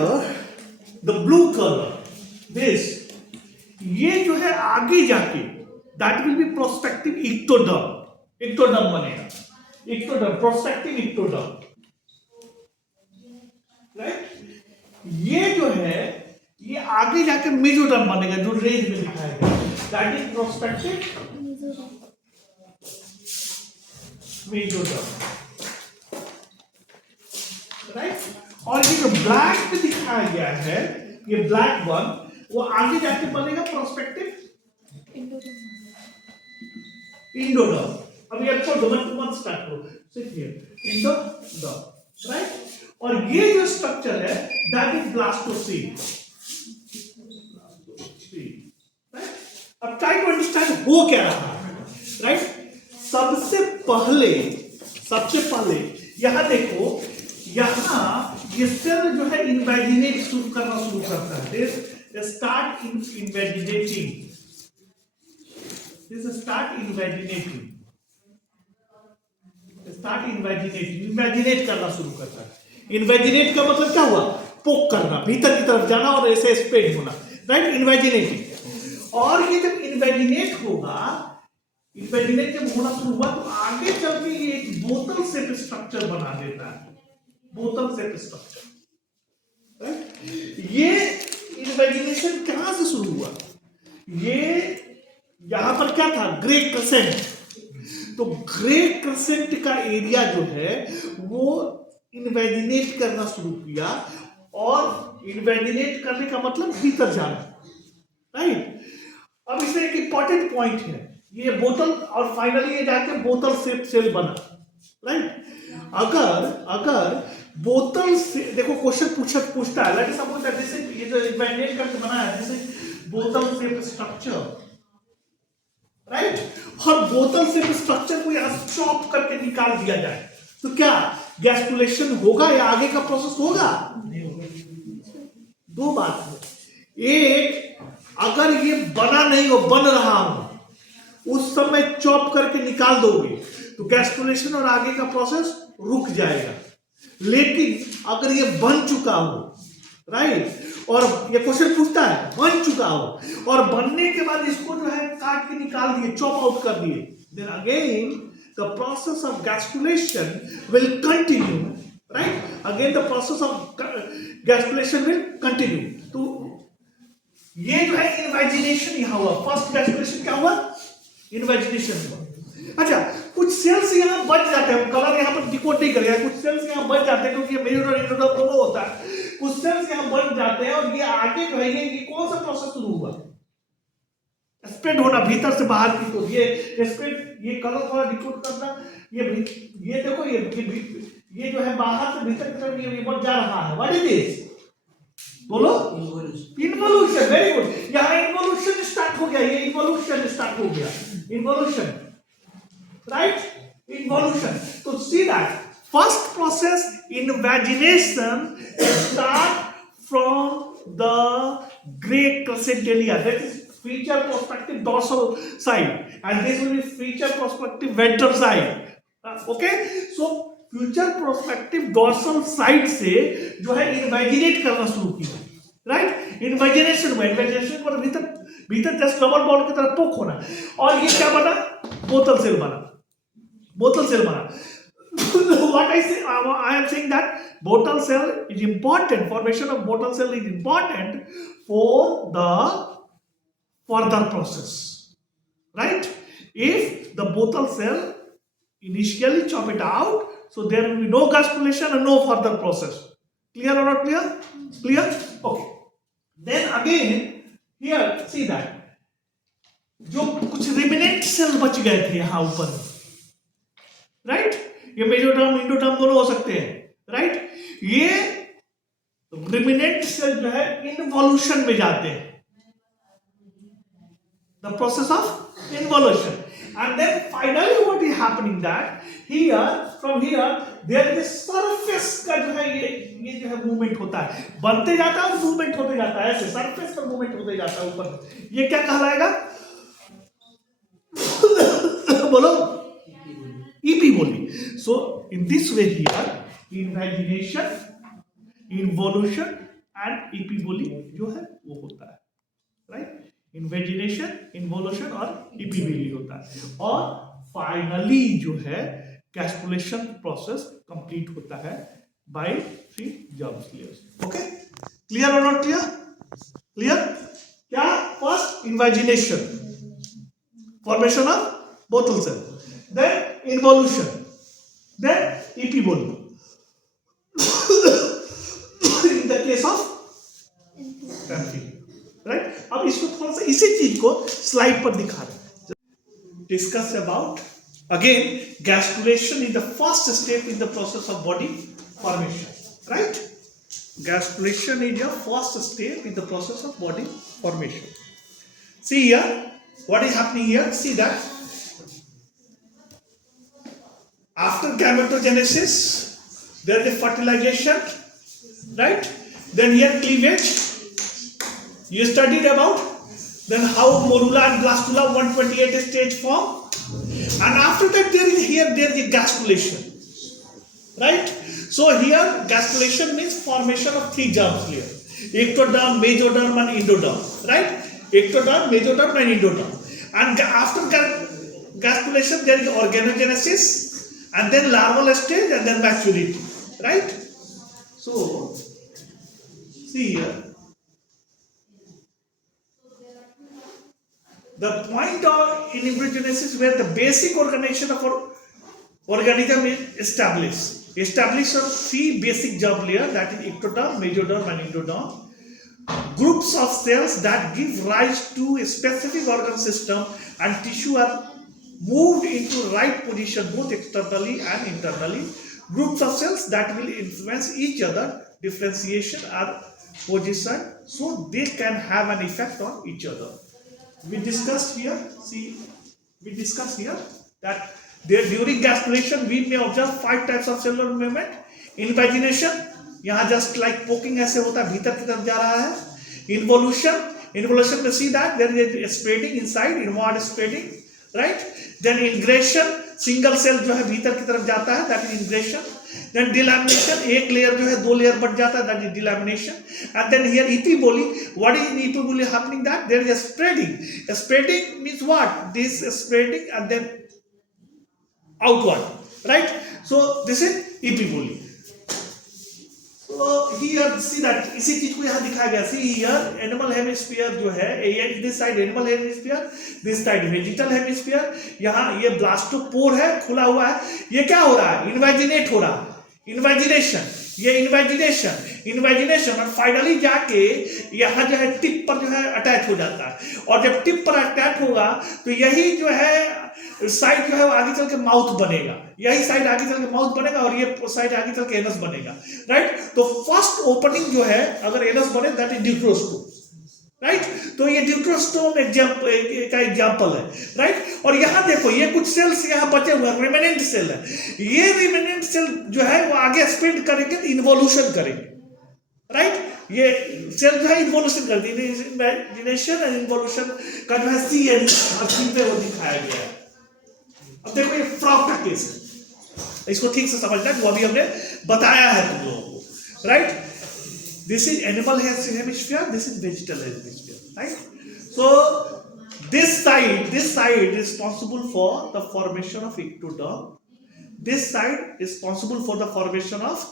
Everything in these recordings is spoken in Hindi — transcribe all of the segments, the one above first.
Here the blue colour this, ये जो है आगे जाके that will be prospective ectoderm, ectoderm बनेगा, इक्टोडर्म, प्रोस्पेक्टिव इक्टोडर्म, राइट। ये जो है ये आगे जाके मेजोडर्म बनेगा जो रेंज में दिखाया गया, that is prospective mesoderm, right. और ये जो ब्लैक में दिखाया गया है ये ब्लैक वन, वो आगे जाके बनेगा प्रोस्पेक्टिव इंडोडर्म। अब ये छोड़ दो, मत स्टार्ट करो, सिर्फ ये इंडोडर्म, राइट। और ये जो स्ट्रक्चर है दैट इज ब्लास्टोसील, राइट। अब ट्राई टू अंडरस्टैंड हो क्या रहा है, राइट। सबसे पहले यहां देखो, यहां ये सेल जो है इन्वेजिनेट करना शुरू करता है, दिस स्टार्ट इन्वेजिनेटिंग, इन्वेजिनेट करना शुरू करता है। इन्वेजिनेट का मतलब क्या हुआ, पोक करना, भीतर की तरफ जाना और ऐसे स्प्रेड होना, राइट, इन्वेजिनेटिंग। और ये जब इन्वेजिनेट होगा, इन्वेजिनेट जब होना शुरू हुआ तो आगे चल के ये एक बोतल शेप स्ट्रक्चर बना देता है, बोतल शेप स्ट्रक्चर, राइट। ये इन्वेजिनेशन कहां से शुरू हुआ, ये यहां पर क्या था, ग्रे क्रेसेंट, तो ग्रे क्रेसेंट का एरिया जो है वो इन्वेजिनेट करना शुरू किया, और इन्वेजिनेट करने का मतलब भीतर जाना, राइट। अब इसमें एक इंपॉर्टेंट पॉइंट है, ये बोतल, और फाइनली ये जाके बोतल शेप सेल बना, राइट। अगर बोतल से देखो क्वेश्चन पूछता है, let's suppose that this is, ये जो इन्वेजिनेट करके बना है दिस इज बोतल शेप स्ट्रक्चर, राइट। और बोतल शेप स्ट्रक्चर को यहां चॉप करके निकाल दिया जाए तो क्या गैस्कुलेशन होगा या आगे का प्रोसेस होगा? दो बात है, एक अगर ये बना नहीं हो, बन रहा हो, उस समय चॉप करके निकाल दोगे तो गैस्कुलेशन और आगे का प्रोसेस रुक जाएगा। लेकिन अगर ये बन चुका हो, राइट, और ये क्वेश्चन पूछता है बन चुका हो और बनने के बाद इसको जो है काट के निकाल दिए, चॉप आउट कर दिए, then again the process of gastrulation will continue, right, again the process of gastrulation will continue. तो ये जो है इन्वेजिनेशन यहां हुआ, फर्स्ट गैस्कुलेशन क्या हुआ, इन्वेजिनेशन हुआ। अच्छा, कुछ सेल्स यहां बच जाते हैं, कलर यहां पर डिकोड नहीं करेगा, कुछ सेल्स यहां बच जाते हैं क्योंकि मेजर और इंडोडर्म दोनों होता है, कुछ सेल्स यहां बच जाते हैं और ये आगे जो है ये कौन सा प्रोसेस शुरू हुआ, स्प्रेड होना भीतर से बाहर की, तो ये स्प्रेड, ये कलर थोड़ा डिकोड करना, ये देखो ये जो है बाहर से भीतर की तरफ ये बढ़ जा रहा है, व्हाट इज दिस, बोलो, इन्वोल्यूशन, वेरी गुड, यहां इन्वोल्यूशन स्टार्ट हो गया, ये इन्वोल्यूशन स्टार्ट हो गया, involution, right, involution. So see that first process, invagination, start from the gray crescentalia, that is feature prospective dorsal side, and this will be feature prospective ventral side, okay. So future prospective dorsal side से जो है इन्वेजिनेट करना शुरू किया, राइट, इन्वेजिनेशन हुआ, इन्वेजिनेशन पर भीतर जस्ट रबर बॉल की तरह पोक होना, और ये क्या बना, बोतल सेल बना, बोतल सेल बना। What I am saying that bottle cell is important, formation of bottle cell is important for the further process, right. If the bottle cell initially chop it out, so there will be no granulation and no further process. Clear or not clear? Clear? Okay. Then again here see that जो कुछ रिमिनेंट सेल बच गए थे यहां ऊपर, राइट, ये मेजोडर्म इंडोडर्म दोनों हो सकते हैं, राइट। ये रिमिनेंट सेल जो है इन्वोल्यूशन में जाते हैं, the process of involution, and then finally what is happening that here from here there is surface का जो है ये जो है मूवमेंट होता है, बनते जाता है और मूवमेंट होते जाता है, ऐसे सरफेस पर मूवमेंट होते जाता है ऊपर, ये क्या कहलाएगा, बोलो, EP बोली। So in this way here, invagination, involution and epiboly जो है वो होता है, राइट। इन्वेजिनेशन, इन्वोल्यूशन और इपीबोली होता है, और फाइनली जो है गैस्ट्रुलेशन प्रोसेस कंप्लीट होता है by 3 germ layers। Okay, clear और नॉट क्लियर? क्लियर? क्या? First invagination, formation of bottle cell, then involution, then epiboly in the case of Pamphile, right? अब इसको थोड़ा सा इसी चीज को स्लाइड पर दिखा रहे हैं। Discuss about again gastrulation is the first step in the process of body formation, right? Gastulation is your first step in the process of body formation. See here, what is happening here? See that after gametogenesis, there is a fertilization, right? Then here cleavage. You studied about then how morula and blastula 128 stage form, and after that there is a gastulation, right? So here gastulation means formation of 3 germ layers: ectoderm, mesoderm and endoderm, right? Ectoderm, mesoderm and endoderm. And after gastulation there is organogenesis, and then larval stage, and then maturity, right? So see here, the point of in embryogenesis where the basic organization of our organism is established of 3 basic germ layers, that is ectoderm, mesoderm and endoderm. Groups of cells that give rise to a specific organ system and tissue are moved into right position both externally and internally. Groups of cells that will influence each other differentiation are positioned so they can have an effect on each other. We discussed here, that there during gastulation we may observe 5 types of cellular movement. Invagination, यहाँ just like poking ऐसे होता है, भीतर की तरफ जा रहा है. Involution में see that there is a spreading inside, inward spreading, right? Then ingression, single cell जो है भीतर की तरफ जाता है, that is ingression. Then delamination, एक layer जो है 2 layer बढ़ जाता है, that is delamination. And then here epiboly, what is in epiboly happening? That there is a spreading. A spreading means what? This is spreading and then outward, right? So this is epiboly. So here see that इसी चीज को यहाँ दिखाया गया. See here animal hemisphere जो है, this side animal hemisphere, this side vegetal hemisphere. यहाँ ये ब्लास्टोपोर है, खुला हुआ है. ये क्या हो रहा है? इन्वेजिनेट हो रहा है. इन्वेजिनेशन, ये इन्वेजिनेशन और फाइनली जाके यहाँ जो है टिप पर जो है अटैच हो जाता है. और जब टिप पर अटैच होगा तो यही जो है साइड जो है वो आगे चल के माउथ बनेगा. यही साइड आगे चल के माउथ बनेगा और ये साइड आगे चल के एनस बनेगा, राइट? तो फर्स्ट ओपनिंग जो है अगर एनस बने दैट इज ड्यूट्रोस्टोम, राइट? तो ये ड्यूट्रोस्टोम का एग्जांपल है, राइट? और यहाँ देखो ये कुछ सेल्स यहाँ बचे हुए हैं, रिमेनेंट सेल है. ये रिमेनेंट सेल जो है वो आगे स्प्रेड करेंगे तो इन्वोल्यूशन करेंगे, राइट? ये सेल जो है इन्वोल्यूशन कर दी. इमेजिनेशन एंड इन्वोल्यूशन का जो है सी पे वो दिखाया गया है. अब देखो ये फ्रॉग का केस है, इसको ठीक से समझना जो अभी हमने बताया है तुम लोगों को, right? This is animal hemisphere, this is vegetal hemisphere, right? So this side is responsible for the formation of ectoderm. This side is responsible for the formation of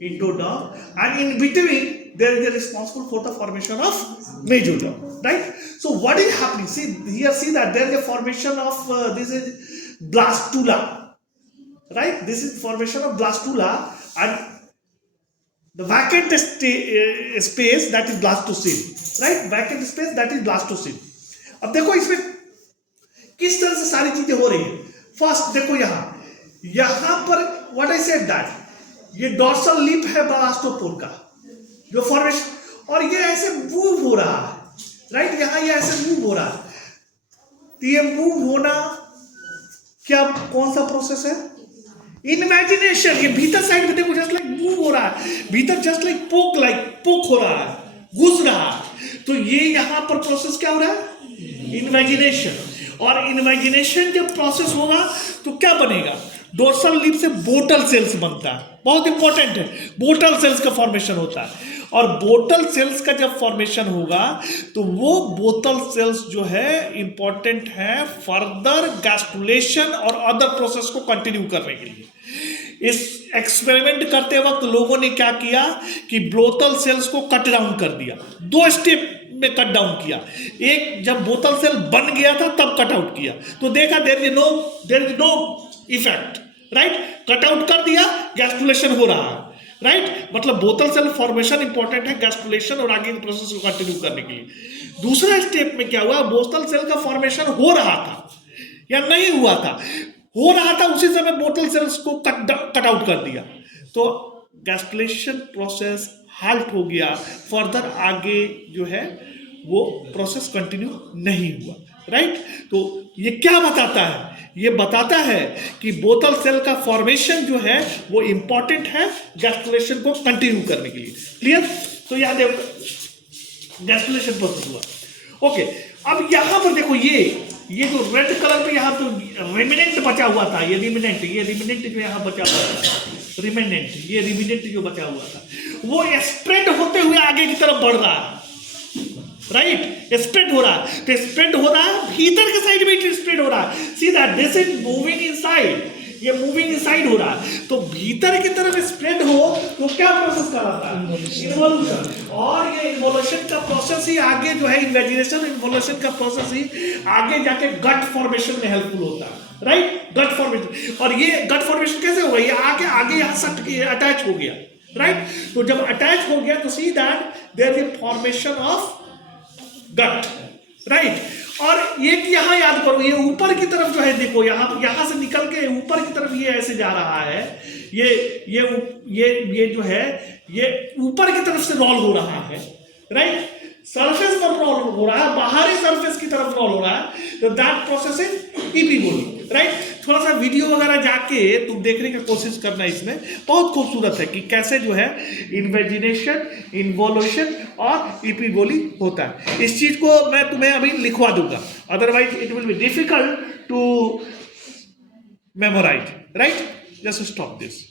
endoderm, and in between there is responsible for the formation of mesoderm, right? So what is happening? See that there is a formation of this is blastula, right? This is formation of blastula and the vacant space that is blastocele, right? Vacant space that is blastocele. अब देखो इसमें किस तरह से सारी चीजें हो रही है. फर्स्ट देखो यहाँ पर व्हाट आई सेड दैट ये डॉर्सल लिप है ब्लास्टोपोर का जो फॉर्मेशन, और ये ऐसे मूव हो रहा है, राइट? यहाँ ये ऐसे मूव हो रहा है. तो ये मूव होना क्या कौन सा प्रोसेस है? इमेजिनेशन. ये भीतर साइड में देखो जस्ट लाइक मूव हो रहा है, भीतर जस्ट लाइक पोक हो रहा है, घुस रहा है. तो ये यहाँ पर प्रोसेस क्या हो रहा है? इमेजिनेशन. और इमेजिनेशन जब प्रोसेस होगा तो क्या बनेगा? डोर्सल लिप से बोटल सेल्स बनता है, बहुत इंपॉर्टेंट है. बोटल सेल्स का फॉर्मेशन होता है और बोतल सेल्स का जब फॉर्मेशन होगा तो वो बोतल सेल्स जो है इंपॉर्टेंट है फर्दर गैस्ट्रुलेशन और अदर प्रोसेस को कंटिन्यू करने के लिए। इस एक्सपेरिमेंट करते वक्त लोगों ने क्या किया कि बोतल सेल्स को कट डाउन कर दिया, 2 स्टेप में कट डाउन किया। एक जब बोतल सेल बन गया था तब कट आउट किया, तो देखा there is no effect, right. Cut out कर दिया, गैस्ट्रुलेशन हो रहा है, राइट। मतलब बोतल सेल फॉर्मेशन इंपॉर्टेंट है गैस्ट्रुलेशन और आगे के प्रोसेस को कंटिन्यू करने के लिए। दूसरा स्टेप में क्या हुआ, बोतल सेल का फॉर्मेशन हो रहा था या नहीं हुआ था, हो रहा था, उसी समय बोतल सेल्स को कट आउट कर दिया, तो गैस्ट्रुलेशन प्रोसेस हाल्ट हो गया, फर्दर आगे जो है वो प्रोसेस कंटिन्यू नहीं हुआ, राइट। तो ये क्या बताता है, ये बताता है कि बोतल सेल का फॉर्मेशन जो है वो इंपॉर्टेंट है गैस्ट्रुलेशन को कंटिन्यू करने के लिए। क्लियर। तो याद है गैस्ट्रुलेशन प्रोसेस हुआ। ओके, अब यहां पर देखो ये जो रेड कलर पे यहाँ पे रिमिनेंट बचा हुआ था, ये रिमिनेंट जो यहाँ बचा हुआ था, रिमिनेंट जो बचा हुआ था वो स्प्रेड होते हुए आगे की तरफ बढ़ रहा है, राइट। स्प्रेड हो रहा है, तो स्प्रेड हो रहा है भीतर के साइड में स्प्रेड हो रहा है। See that this is moving inside, ये मूविंग इनसाइड हो रहा है, तो भीतर की तरफ स्प्रेड हो तो क्या प्रोसेस कराता है, इन्वोल्यूशन। और ये इन्वोल्यूशन का प्रोसेस ही आगे जो है इन्वेजिनेशन इन्वोल्यूशन का प्रोसेस ही आगे जाके गट फॉर्मेशन में हेल्पफुल होता है, राइट। गट फॉर्मेशन, और ये गट फॉर्मेशन कैसे होगा, ये आगे यहाँ सट के अटैच हो गया, राइट। तो जब अटैच हो गया तो see that there is formation of gut, right. और ये यहां याद करो, ये ऊपर की तरफ जो है देखो, यहां से निकल के ऊपर की तरफ ये ऐसे जा रहा है, ये जो है ये ऊपर की तरफ से रोल हो रहा है, राइट। सरफेस पर रोल हो रहा है, बाहरी सरफेस की तरफ रोल हो रहा है, तो दैट प्रोसेस इज इपीगोली, राइट। थोड़ा सा वीडियो वगैरह जाके तुम देखने की कोशिश करना, इसमें बहुत खूबसूरत है कि कैसे जो है इन्वेजिनेशन, इन्वोल्यूशन और इपीगोली होता है। इस चीज को मैं तुम्हें अभी लिखवा दूंगा, otherwise it will be difficult to memorise, right. Just stop this.